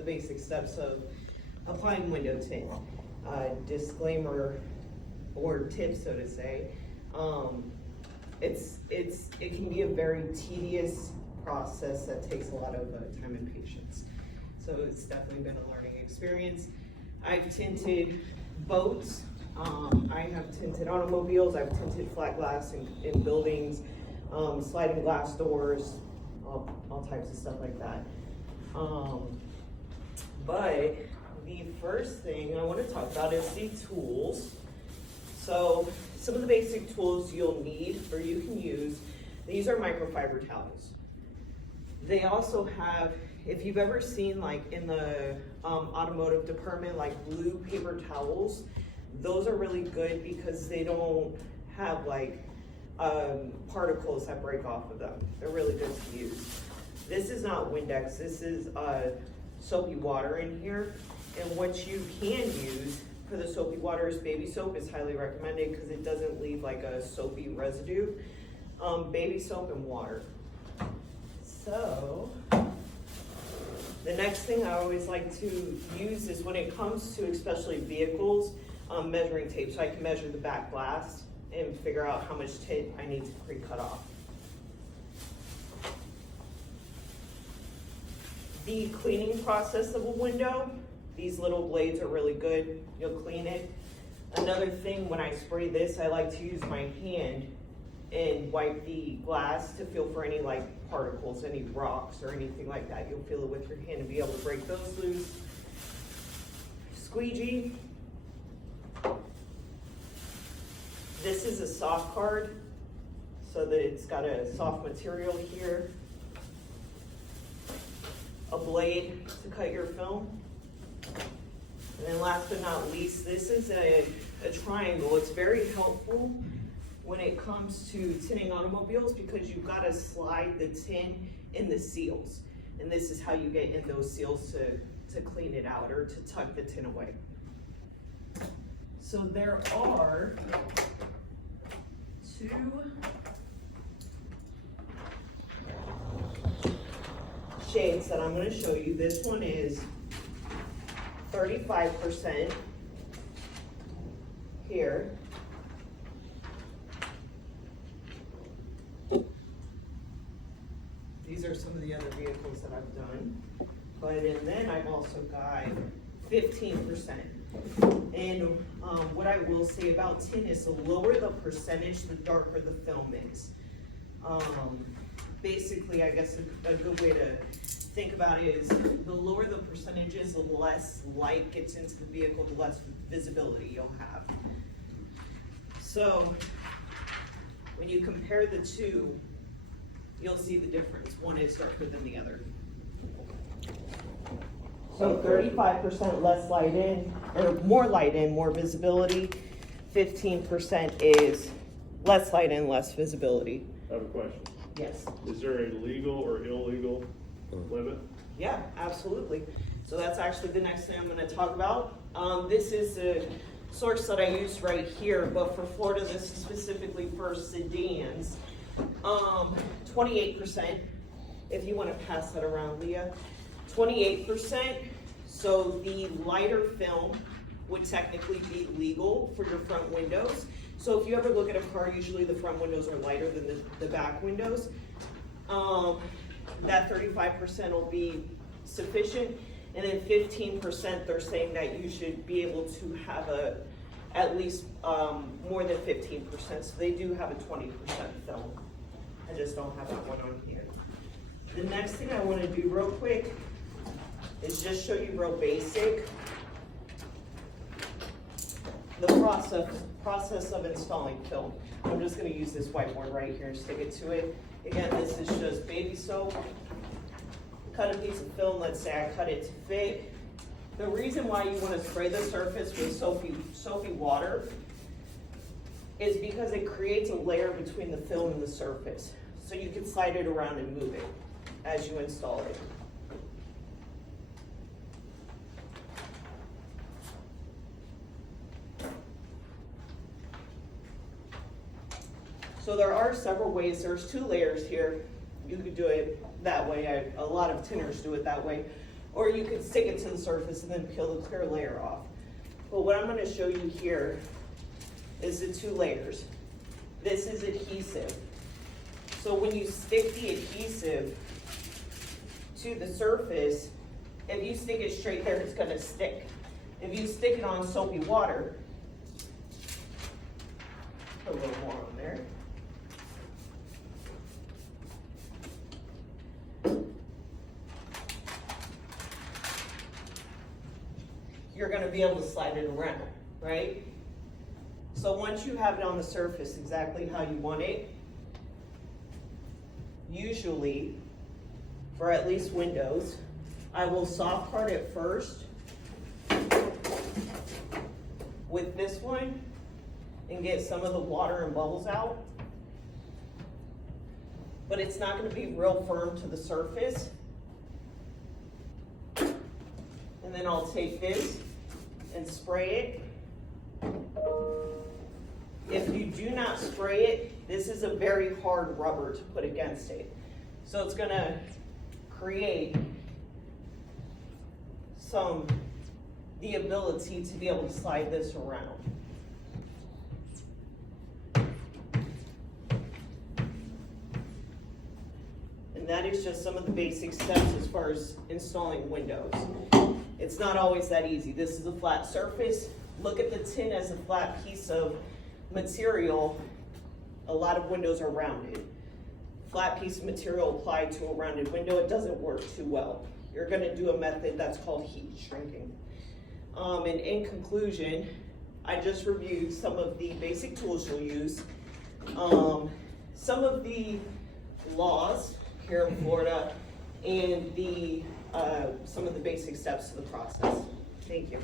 the basic steps of applying window tint. Disclaimer or tip, so to say, it can be a very tedious process that takes a lot of time and patience. So it's definitely been a learning experience. I've tinted boats, I have tinted automobiles, I've tinted flat glass in buildings, sliding glass doors, all types of stuff like that. But the first thing I want to talk about is the tools. So some of the basic tools you'll need or you can use, these are microfiber towels. They also have, if you've ever seen like in the automotive department, like blue paper towels, those are really good because they don't have like particles that break off of them. They're really good to use. This is not Windex, this is soapy water in here. And what you can use for the soapy water is baby soap is highly recommended because it doesn't leave like a soapy residue. Baby soap and water. So, the next thing I always like to use is when it comes to especially vehicles, measuring tape. So I can measure the back glass and figure out how much tape I need to pre-cut off. The cleaning process of a window, these little blades are really good. You'll clean it. Another thing, when I spray this, I like to use my hand and wipe the glass to feel for any like particles, any rocks or anything like that. You'll feel it with your hand and be able to break those loose. Squeegee. This is a soft card, so that it's got a soft material here. A blade to cut your film. And then last but not least, this is a triangle. It's very helpful when it comes to tinting automobiles because you've got to slide the tint in the seals. And this is how you get in those seals to clean it out or to tuck the tint away. So there are two shades that I'm going to show you. This one is 35% here. These are some of the other vehicles that I've done. And then I've also got 15%. And what I will say about tint is the lower the percentage, the darker the film is. Basically, I guess a good way to think about it is the lower the percentage is, the less light gets into the vehicle, the less visibility you'll have. So when you compare the two, you'll see the difference. One is darker than the other. So 35% less light in, or more light in, more visibility. 15% is less light in, less visibility. I have a question. Yes. Is there a legal or illegal limit? Yeah, absolutely. So that's actually the next thing I'm going to talk about. This is the source that I used right here, but for Florida, this is specifically for sedans. 28%, if you want to pass that around, Leah. 28%, so the lighter film would technically be legal for your front windows. So if you ever look at a car, usually the front windows are lighter than the back windows. That 35% will be sufficient. And then 15%, they're saying that you should be able to have at least more than 15%. So they do have a 20% film. I just don't have that one on here. The next thing I want to do real quick is just show you real basic the process of installing film. I'm just going to use this whiteboard right here and stick it to it. Again, this is just baby soap. Cut a piece of film, let's say I cut it to fit. The reason why you want to spray the surface with soapy water is because it creates a layer between the film and the surface. So you can slide it around and move it as you install it. So there are several ways. There's two layers here. You could do it that way. A lot of tinners do it that way. or you could stick it to the surface and then peel the clear layer off. But what I'm gonna show you here is the 2 layers. This is adhesive. So when you stick the adhesive to the surface, if you stick it straight there, it's gonna stick. If you stick it on soapy water, put a little more on there. You're gonna be able to slide it around, right? So once you have it on the surface exactly how you want it, usually, for at least windows, I will soft card it first with this one and get some of the water and bubbles out. But it's not gonna be real firm to the surface. And then I'll take this and spray it. If you do not spray it, this is a very hard rubber to put against it. So it's gonna create the ability to be able to slide this around. And that is just some of the basic steps as far as installing windows. It's not always that easy. This is a flat surface. Look at the tin as a flat piece of material. A lot of windows are rounded. Flat piece of material applied to a rounded window, it doesn't work too well. You're gonna do a method that's called heat shrinking. And in conclusion, I just reviewed some of the basic tools you'll use, some of the laws here in Florida, and some of the basic steps to the process. Thank you.